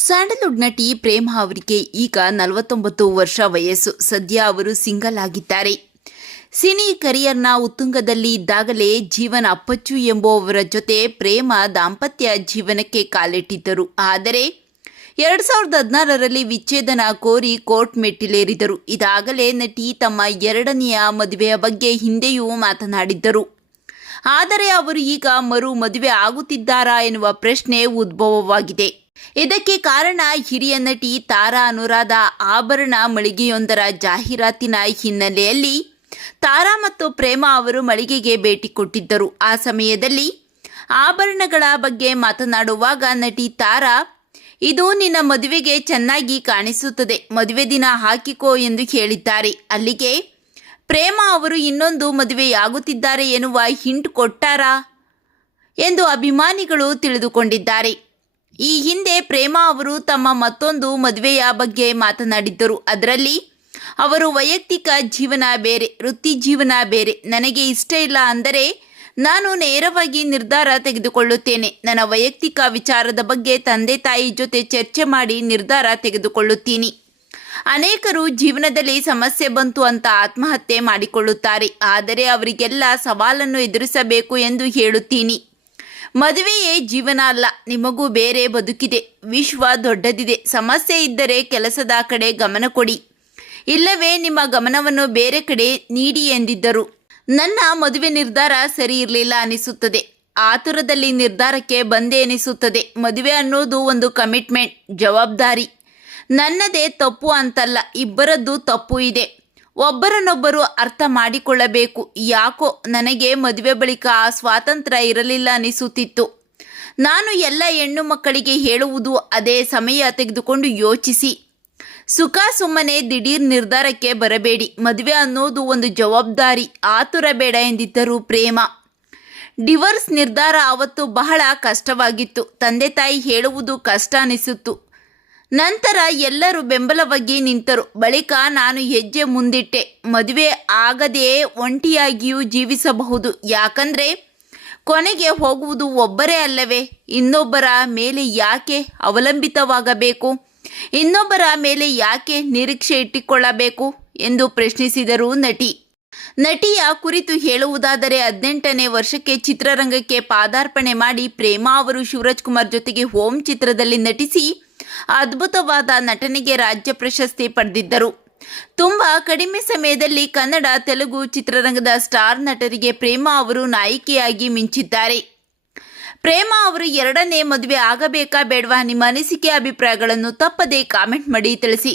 Sandalwood ನಟಿ ಪ್ರೇಮಾ ಅವರಿಗೆ ಈಗ 49 ವರ್ಷ ವಯಸ್ಸು. ಸದ್ಯ ಅವರು ಸಿಂಗಲ್ ಆಗಿದ್ದಾರೆ. ಸಿನಿ ಕರಿಯರ್ನ ಉತ್ತುಂಗದಲ್ಲಿ ಇದ್ದಾಗಲೇ ಜೀವನ ಅಪ್ಪಚ್ಚು ಎಂಬುವವರ ಜೊತೆ ಪ್ರೇಮಾ ದಾಂಪತ್ಯ ಜೀವನಕ್ಕೆ ಕಾಲಿಟ್ಟಿದ್ದರು. ಆದರೆ 2016ರಲ್ಲಿ ವಿಚ್ಛೇದನ ಕೋರಿ ಕೋರ್ಟ್ ಮೆಟ್ಟಿಲೇರಿದರು. ಇದಾಗಲೇ ನಟಿ ತಮ್ಮ ಎರಡನೆಯ ಮದುವೆಯ ಬಗ್ಗೆ ಹಿಂದೆಯೂ ಮಾತನಾಡಿದ್ದರು. ಆದರೆ ಅವರು ಈಗ ಮರು ಮದುವೆ ಆಗುತ್ತಿದ್ದಾರಾ ಎನ್ನುವ ಪ್ರಶ್ನೆ ಉದ್ಭವವಾಗಿದೆ. ಇದಕ್ಕೆ ಕಾರಣ ಹಿರಿಯ ನಟಿ ತಾರಾ ಅನುರಾಧ ಆಭರಣ ಮಳಿಗೆಯೊಂದರ ಜಾಹೀರಾತಿನ ಹಿನ್ನೆಲೆಯಲ್ಲಿ ತಾರಾ ಮತ್ತು ಪ್ರೇಮಾ ಅವರು ಮಳಿಗೆಗೆ ಭೇಟಿ ಕೊಟ್ಟಿದ್ದರು. ಆ ಸಮಯದಲ್ಲಿ ಆಭರಣಗಳ ಬಗ್ಗೆ ಮಾತನಾಡುವಾಗ ನಟಿ ತಾರಾ, ಇದು ನಿನ್ನ ಮದುವೆಗೆ ಚೆನ್ನಾಗಿ ಕಾಣಿಸುತ್ತದೆ, ಮದುವೆ ದಿನ ಹಾಕಿಕೋ ಎಂದು ಹೇಳಿದ್ದಾರೆ. ಅಲ್ಲಿಗೆ ಪ್ರೇಮಾ ಅವರು ಇನ್ನೊಂದು ಮದುವೆಯಾಗುತ್ತಿದ್ದಾರೆ ಎನ್ನುವ ಹಿಂಟ್ ಕೊಟ್ಟಾರಾ ಎಂದು ಅಭಿಮಾನಿಗಳು ತಿಳಿದುಕೊಂಡಿದ್ದಾರೆ. ಈ ಹಿಂದೆ ಪ್ರೇಮಾ ಅವರು ತಮ್ಮ ಮತ್ತೊಂದು ಮದುವೆಯ ಬಗ್ಗೆ ಮಾತನಾಡಿದ್ದರು. ಅದರಲ್ಲಿ ಅವರು ವೈಯಕ್ತಿಕ ಜೀವನ ಬೇರೆ, ವೃತ್ತಿ ಜೀವನ ಬೇರೆ. ನನಗೆ ಇಷ್ಟ ಇಲ್ಲ ಅಂದರೆ ನಾನು ನೇರವಾಗಿ ನಿರ್ಧಾರ ತೆಗೆದುಕೊಳ್ಳುತ್ತೇನೆ. ನನ್ನ ವೈಯಕ್ತಿಕ ವಿಚಾರದ ಬಗ್ಗೆ ತಂದೆ ತಾಯಿ ಜೊತೆ ಚರ್ಚೆ ಮಾಡಿ ನಿರ್ಧಾರ ತೆಗೆದುಕೊಳ್ಳುತ್ತೀನಿ. ಅನೇಕರು ಜೀವನದಲ್ಲಿ ಸಮಸ್ಯೆ ಬಂತು ಅಂತ ಆತ್ಮಹತ್ಯೆ ಮಾಡಿಕೊಳ್ಳುತ್ತಾರೆ. ಆದರೆ ಅವರಿಗೆಲ್ಲ ಸವಾಲನ್ನು ಎದುರಿಸಬೇಕು ಎಂದು ಹೇಳುತ್ತೀನಿ. ಮದುವೆಯೇ ಜೀವನ ಅಲ್ಲ, ನಿಮಗೂ ಬೇರೆ ಬದುಕಿದೆ, ವಿಶ್ವ ದೊಡ್ಡದಿದೆ. ಸಮಸ್ಯೆ ಇದ್ದರೆ ಕೆಲಸದ ಕಡೆ ಗಮನ ಕೊಡಿ, ಇಲ್ಲವೇ ನಿಮ್ಮ ಗಮನವನ್ನು ಬೇರೆ ಕಡೆ ನೀಡಿ ಎಂದಿದ್ದರು. ನನ್ನ ಮದುವೆ ನಿರ್ಧಾರ ಸರಿ ಇರಲಿಲ್ಲ ಅನಿಸುತ್ತದೆ. ಆತುರದಲ್ಲಿ ನಿರ್ಧಾರಕ್ಕೆ ಬಂದೇ ಅನಿಸುತ್ತದೆ. ಮದುವೆ ಅನ್ನೋದು ಒಂದು ಕಮಿಟ್ಮೆಂಟ್, ಜವಾಬ್ದಾರಿ. ನನ್ನದೇ ತಪ್ಪು ಅಂತಲ್ಲ, ಇಬ್ಬರದ್ದು ತಪ್ಪು ಇದೆ. ಒಬ್ಬರನ್ನೊಬ್ಬರು ಅರ್ಥ ಮಾಡಿಕೊಳ್ಳಬೇಕು. ಯಾಕೋ ನನಗೆ ಮದುವೆ ಬಳಿಕ ಆ ಸ್ವಾತಂತ್ರ್ಯ ಇರಲಿಲ್ಲ ಅನಿಸುತ್ತಿತ್ತು. ನಾನು ಎಲ್ಲ ಹೆಣ್ಣು ಮಕ್ಕಳಿಗೆ ಹೇಳುವುದು ಅದೇ, ಸಮಯ ತೆಗೆದುಕೊಂಡು ಯೋಚಿಸಿ. ಸುಖ ಸುಮ್ಮನೆ ದಿಢೀರ್ ನಿರ್ಧಾರಕ್ಕೆ ಬರಬೇಡಿ. ಮದುವೆ ಅನ್ನೋದು ಒಂದು ಜವಾಬ್ದಾರಿ, ಆತುರ ಬೇಡ ಎಂದಿದ್ದರು ಪ್ರೇಮಾ. ಡಿವೋರ್ಸ್ ನಿರ್ಧಾರ ಅವತ್ತು ಬಹಳ ಕಷ್ಟವಾಗಿತ್ತು. ತಂದೆ ತಾಯಿ ಹೇಳುವುದು ಕಷ್ಟ ಅನಿಸಿತ್ತು. ನಂತರ ಎಲ್ಲರೂ ಬೆಂಬಲವಾಗಿ ನಿಂತರು. ಬಳಿಕ ನಾನು ಹೆಜ್ಜೆ ಮುಂದಿಟ್ಟೆ. ಮದುವೆ ಆಗದೆಯೇ ಒಂಟಿಯಾಗಿಯೂ ಜೀವಿಸಬಹುದು. ಯಾಕಂದರೆ ಕೊನೆಗೆ ಹೋಗುವುದು ಒಬ್ಬರೇ ಅಲ್ಲವೇ? ಇನ್ನೊಬ್ಬರ ಮೇಲೆ ಯಾಕೆ ಅವಲಂಬಿತವಾಗಬೇಕು? ಇನ್ನೊಬ್ಬರ ಮೇಲೆ ಯಾಕೆ ನಿರೀಕ್ಷೆ ಇಟ್ಟುಕೊಳ್ಳಬೇಕು ಎಂದು ಪ್ರಶ್ನಿಸಿದರು ನಟಿ. ನಟಿಯ ಕುರಿತು ಹೇಳುವುದಾದರೆ 18ನೇ ವರ್ಷಕ್ಕೆ ಚಿತ್ರರಂಗಕ್ಕೆ ಪಾದಾರ್ಪಣೆ ಮಾಡಿ ಪ್ರೇಮಾ ಅವರು ಶಿವರಾಜ್ ಕುಮಾರ್ ಜೊತೆಗೆ ಹೋಮ್ ಚಿತ್ರದಲ್ಲಿ ನಟಿಸಿ ಅದ್ಭುತವಾದ ನಟನೆಗೆ ರಾಜ್ಯ ಪ್ರಶಸ್ತಿ ಪಡೆದಿದ್ದರು. ತುಂಬ ಕಡಿಮೆ ಸಮಯದಲ್ಲಿ ಕನ್ನಡ, ತೆಲುಗು ಚಿತ್ರರಂಗದ ಸ್ಟಾರ್ ನಟರಿಗೆ ಪ್ರೇಮಾ ಅವರು ನಾಯಕಿಯಾಗಿ ಮಿಂಚಿದ್ದಾರೆ. ಪ್ರೇಮಾ ಅವರು ಎರಡನೇ ಮದುವೆ ಆಗಬೇಕಾ ಬೇಡವಾ? ನಿಮ್ಮ ಅನಿಸಿಕೆ ಅಭಿಪ್ರಾಯಗಳನ್ನು ತಪ್ಪದೇ ಕಾಮೆಂಟ್ ಮಾಡಿ ತಿಳಿಸಿ.